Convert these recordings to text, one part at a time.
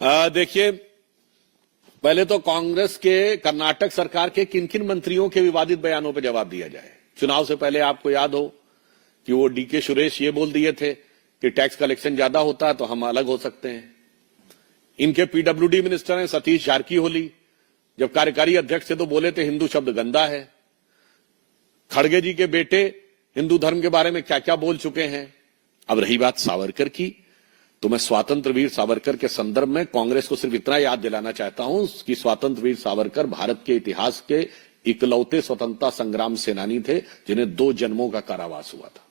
देखिए, पहले तो कांग्रेस के कर्नाटक सरकार के किन किन मंत्रियों के विवादित बयानों पर जवाब दिया जाए। चुनाव से पहले आपको याद हो कि वो डीके सुरेश ये बोल दिए थे कि टैक्स कलेक्शन ज्यादा होता है तो हम अलग हो सकते हैं। इनके पीडब्ल्यूडी मिनिस्टर हैं सतीश जारकीहोली, जब कार्यकारी अध्यक्ष थे तो बोले थे हिंदू शब्द गंदा है। खड़गे जी के बेटे हिंदू धर्म के बारे में क्या क्या बोल चुके हैं। अब रही बात सावरकर की, तो मैं स्वतंत्र वीर सावरकर के संदर्भ में कांग्रेस को सिर्फ इतना याद दिलाना चाहता हूं कि स्वतंत्र वीर सावरकर भारत के इतिहास के इकलौते स्वतंत्रता संग्राम सेनानी थे जिन्हें 2 जन्मों का कारावास हुआ था।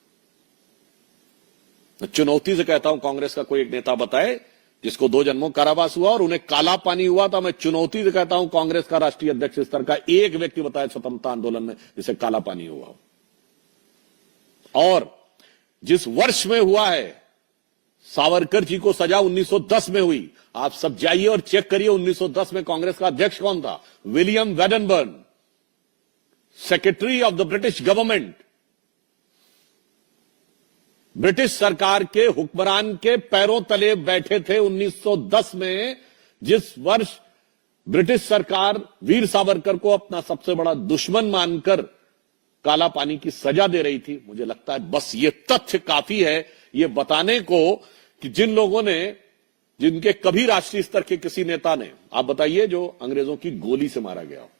मैं चुनौती से कहता हूं कांग्रेस का कोई एक नेता बताए जिसको 2 जन्मों कारावास हुआ और उन्हें काला पानी हुआ था। मैं चुनौती से कहता हूं कांग्रेस का राष्ट्रीय अध्यक्ष स्तर का एक व्यक्ति बताए स्वतंत्रता आंदोलन में जिसे काला पानी हुआ हो। और जिस वर्ष में हुआ है, सावरकर जी को सजा 1910 में हुई। आप सब जाइए और चेक करिए 1910 में कांग्रेस का अध्यक्ष कौन था। William Wedderburn, secretary of the British government, British सरकार के हुक्मरान के पैरों तले बैठे थे 1910 में, जिस वर्ष ब्रिटिश सरकार वीर सावरकर को अपना सबसे बड़ा दुश्मन मानकर काला पानी की सजा दे रही थी। मुझे लगता है बस ये तथ्य काफी है ये बताने को कि जिन लोगों ने, जिनके कभी राष्ट्रीय स्तर के किसी नेता ने, आप बताइए, जो अंग्रेजों की गोली से मारा गया हो।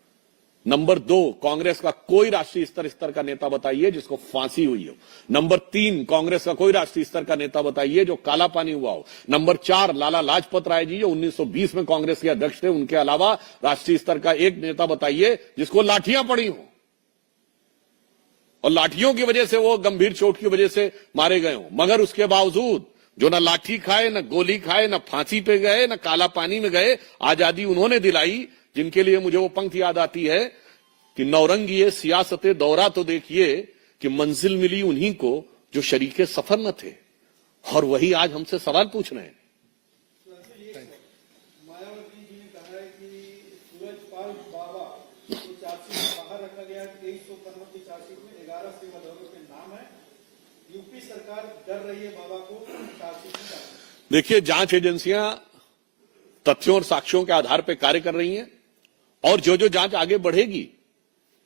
नंबर 2, कांग्रेस का कोई राष्ट्रीय स्तर का नेता बताइए जिसको फांसी हुई हो। नंबर 3, कांग्रेस का कोई राष्ट्रीय स्तर का नेता बताइए जो काला पानी हुआ हो। नंबर 4, लाला लाजपत राय जी जो 1920 में कांग्रेस के अध्यक्ष थे, उनके अलावा राष्ट्रीय स्तर का एक नेता बताइए जिसको लाठियां पड़ी हो और लाठियों की वजह से वो गंभीर चोट की वजह से मारे गए हो। मगर उसके बावजूद जो ना लाठी खाए, ना गोली खाए, ना फांसी पे गए, ना काला पानी में गए, आजादी उन्होंने दिलाई, जिनके लिए मुझे वो पंक्ति याद आती है कि नौरंगिए सियासते दौरा तो देखिए कि मंजिल मिली उन्हीं को जो शरीके सफर न थे। और वही आज हमसे सवाल पूछ रहे हैं। मायावती जी ने कहा है कि सूरजपाल बाबा को चार्जशीट में बाहर रखा गया, 2315 की चार्जशीट में 11 सिंह के नाम है। यूपी सरकार डर रही है बाबा को चार्जशीट में डालने। देखिए, जांच एजेंसियां तथ्यों और साक्ष्यों के आधार पर कार्य कर रही हैं और जो जो जांच आगे बढ़ेगी,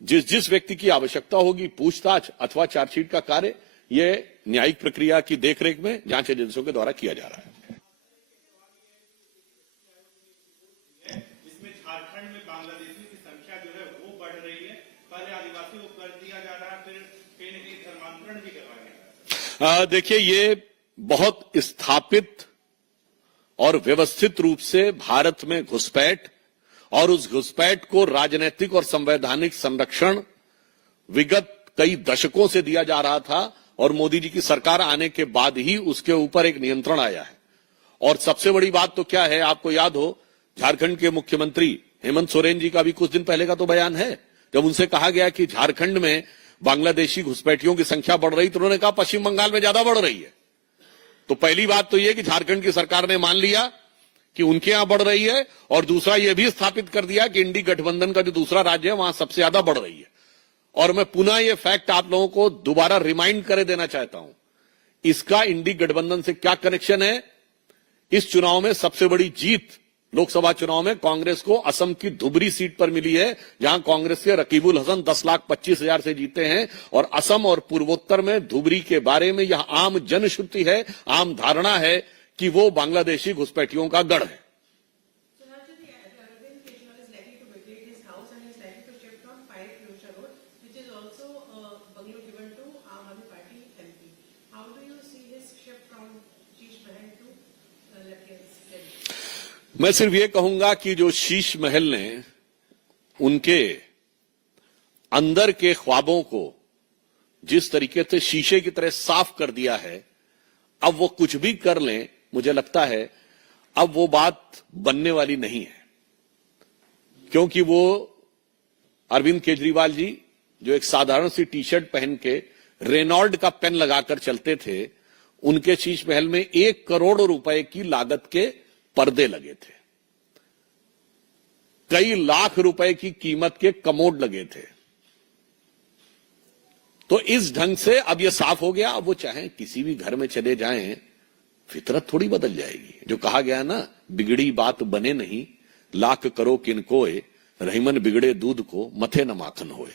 जिस जिस व्यक्ति की आवश्यकता होगी, पूछताछ अथवा चार्जशीट का कार्य, यह न्यायिक प्रक्रिया की देखरेख में जांच एजेंसियों के द्वारा किया जा रहा है। इसमें झारखंड में बांग्लादेशियों की संख्या जो है वो बढ़ रही है, पहले आदिवासी को कर दिया जा रहा है, फिर कहीं न कहीं धर्मांतरण भी करवाया जा रहा है। देखिए, ये बहुत स्थापित और व्यवस्थित रूप से भारत में घुसपैठ और उस घुसपैठ को राजनीतिक और संवैधानिक संरक्षण विगत कई दशकों से दिया जा रहा था और मोदी जी की सरकार आने के बाद ही उसके ऊपर एक नियंत्रण आया है। और सबसे बड़ी बात तो क्या है, आपको याद हो, झारखंड के मुख्यमंत्री हेमंत सोरेन जी का भी कुछ दिन पहले का तो बयान है, जब उनसे कहा गया कि झारखंड में बांग्लादेशी घुसपैठियों की संख्या बढ़ रही, तो उन्होंने कहा पश्चिम बंगाल में ज्यादा बढ़ रही है। तो पहली बात तो यह कि झारखंड की सरकार ने मान लिया कि उनके यहां बढ़ रही है, और दूसरा यह भी स्थापित कर दिया कि इंडी गठबंधन का जो दूसरा राज्य है वहां सबसे ज्यादा बढ़ रही है। और मैं पुनः यह फैक्ट आप लोगों को दोबारा रिमाइंड कर देना चाहता हूं, इसका इंडी गठबंधन से क्या कनेक्शन है। इस चुनाव में सबसे बड़ी जीत लोकसभा चुनाव में कांग्रेस को असम की धुबरी सीट पर मिली है, जहां कांग्रेस के रकीबुल हसन 10,25,000 से जीते हैं। और असम और पूर्वोत्तर में धुबरी के बारे में यह आम जनश्रुति है, आम धारणा है कि वो बांग्लादेशी घुसपैठियों का गढ़ है। मैं सिर्फ ये कहूंगा कि जो शीश महल ने उनके अंदर के ख्वाबों को जिस तरीके से शीशे की तरह साफ कर दिया है, अब वो कुछ भी कर लें, मुझे लगता है अब वो बात बनने वाली नहीं है। क्योंकि वो अरविंद केजरीवाल जी जो एक साधारण सी टी शर्ट पहन के रेनॉल्ड का पेन लगाकर चलते थे, उनके शीश महल में 1 करोड़ रुपए की लागत के पर्दे लगे थे, कई लाख रुपए की कीमत के कमोड लगे थे। तो इस ढंग से अब यह साफ हो गया, अब वो चाहे किसी भी घर में चले जाएं फितरत थोड़ी बदल जाएगी। जो कहा गया ना, बिगड़ी बात बने नहीं, लाख करो किन कोय, रहीमन बिगड़े दूध को मथे न माखन होए।